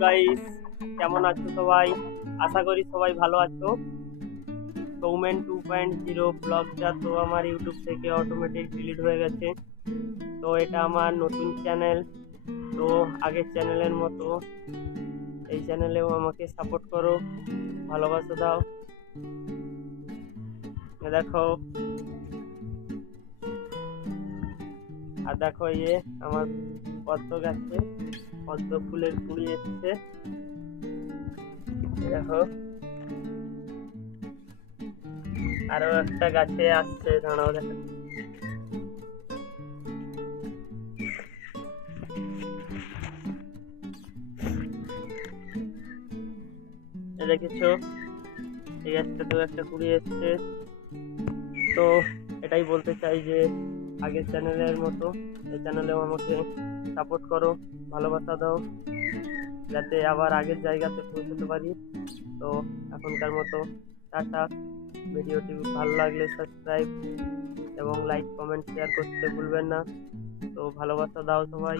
Guys, কেমন আছো সবাই? আশা করি সবাই ভালো আছো। সৌমেন 2.0 ব্লগটা তো আমার ইউটিউব থেকে অটোমেটিক ডিলিট হয়ে গেছে। তো এটা আমার নতুন চ্যানেল। তো আগের চ্যানেলের মতো এই চ্যানেলেও আমাকে সাপোর্ট করো, ভালোবাসা দাও। দেখো, আর দেখো আমার পদ্ম গাছে পদ্ম ফুলের কুড়ি এসছে। দেখো, আরো একটা গাছে আসছে, দাঁড়াও দেখো। দেখেছো, এই গাছটাতেও একটা কুড়ি এসছে। তো এটাই বলতে চাই যে আগের চ্যানেলের মতো এই চ্যানেলেও আমাকে সাপোর্ট করো, ভালোবাসা দাও, যাতে আবার আগের জায়গাতে পৌঁছতে পারি। তো এখনকার মতো টাটা। ভিডিওটি ভালো লাগলে সাবস্ক্রাইব এবং লাইক কমেন্ট শেয়ার করতে ভুলবেন না। তো ভালোবাসা দাও সবাই।